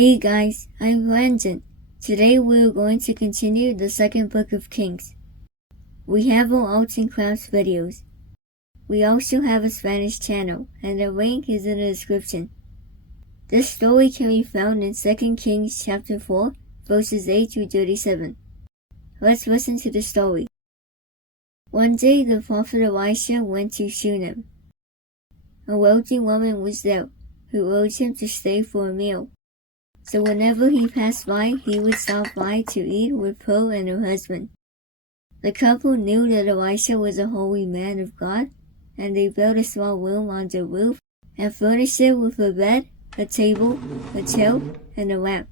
Hey guys, I'm Brandon. Today we're going to continue the second book of Kings. We have our arts and crafts videos. We also have a Spanish channel, and the link is in the description. This story can be found in 2 Kings chapter 4, verses 8 through 37. Let's listen to the story. One day the prophet Elisha went to Shunem. A wealthy woman was there, who urged him to stay for a meal. So whenever he passed by, he would stop by to eat with her and her husband. The couple knew that Elisha was a holy man of God, and they built a small room on the roof and furnished it with a bed, a table, a chair, and a lamp.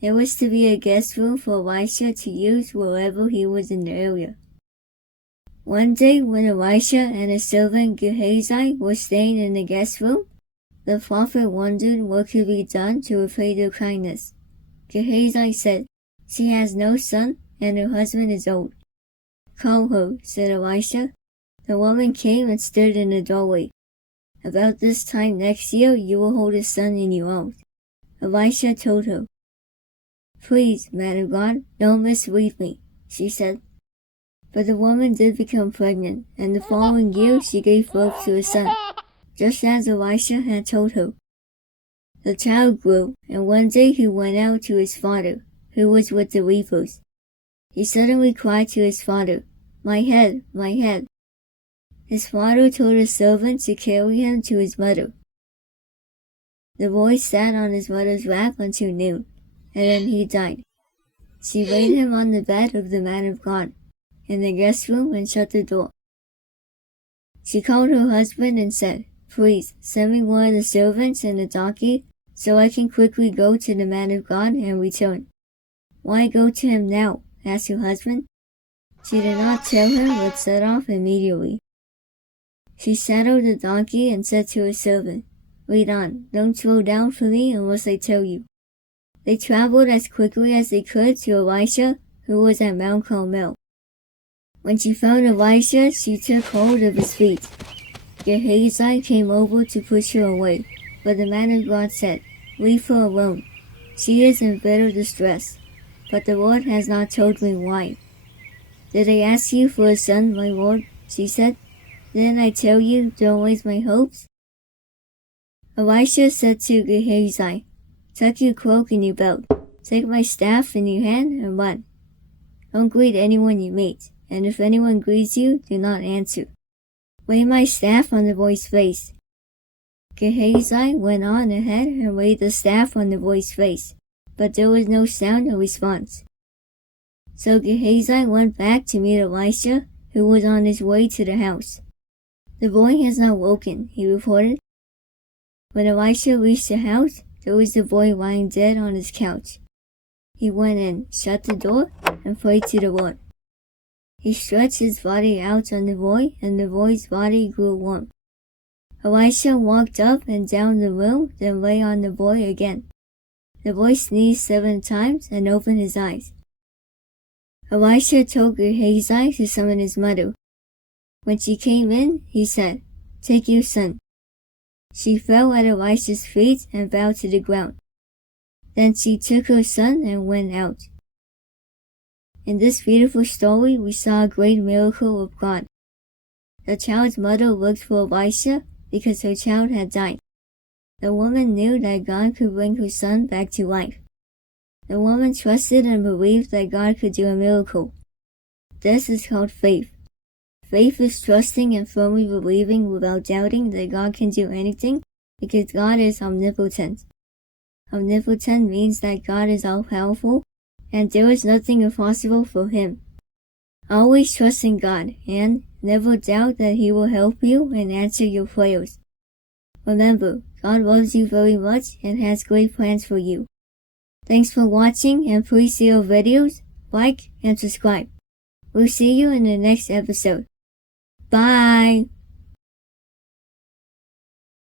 It was to be a guest room for Elisha to use wherever he was in the area. One day when Elisha and his servant Gehazi were staying in the guest room, the prophet wondered what could be done to repay their kindness. Gehazi said, "She has no son, and her husband is old." "Call her," said Elisha. The woman came and stood in the doorway. "About this time next year you will hold a son in your arms." Elisha told her. "Please, man of God, don't mislead me," she said. But the woman did become pregnant, and the following year she gave birth to a son, just as Elisha had told her. The child grew, and one day he went out to his father, who was with the reapers. He suddenly cried to his father, "My head, my head." His father told his servant to carry him to his mother. The boy sat on his mother's lap until noon, and then he died. She laid him on the bed of the man of God, in the guest room, and shut the door. She called her husband and said, "Please, send me one of the servants and a donkey, so I can quickly go to the man of God and return." "Why go to him now?" asked her husband. She did not tell him, but set off immediately. She saddled the donkey and said to her servant, "Lead on, don't slow down for me unless I tell you." They traveled as quickly as they could to Elisha, who was at Mount Carmel. When she found Elisha, she took hold of his feet. Gehazi came over to push her away, but the man of God said, "Leave her alone. She is in bitter distress, but the Lord has not told me why." "Did I ask you for a son, my Lord?" she said. "Didn't I tell you, don't raise my hopes?" Elisha said to Gehazi, "Tuck your cloak in your belt, take my staff in your hand, and run. Don't greet anyone you meet, and if anyone greets you, do not answer. Lay my staff on the boy's face." Gehazi went on ahead and laid the staff on the boy's face, but there was no sound or response. So Gehazi went back to meet Elisha, who was on his way to the house. "The boy has not woken," he reported. When Elisha reached the house, there was the boy lying dead on his couch. He went in, shut the door, and prayed to the Lord. He stretched his body out on the boy, and the boy's body grew warm. Elisha walked up and down the room, then lay on the boy again. The boy sneezed 7 times and opened his eyes. Elisha told Gehazi to summon his mother. When she came in, he said, "Take your son." She fell at Elisha's feet and bowed to the ground. Then she took her son and went out. In this beautiful story, we saw a great miracle of God. The child's mother looked for Elisha because her child had died. The woman knew that God could bring her son back to life. The woman trusted and believed that God could do a miracle. This is called faith. Faith is trusting and firmly believing without doubting that God can do anything because God is omnipotent. Omnipotent means that God is all-powerful, and there is nothing impossible for him. Always trust in God, and never doubt that he will help you and answer your prayers. Remember, God loves you very much and has great plans for you. Thanks for watching, and please see our videos, like, and subscribe. We'll see you in the next episode. Bye!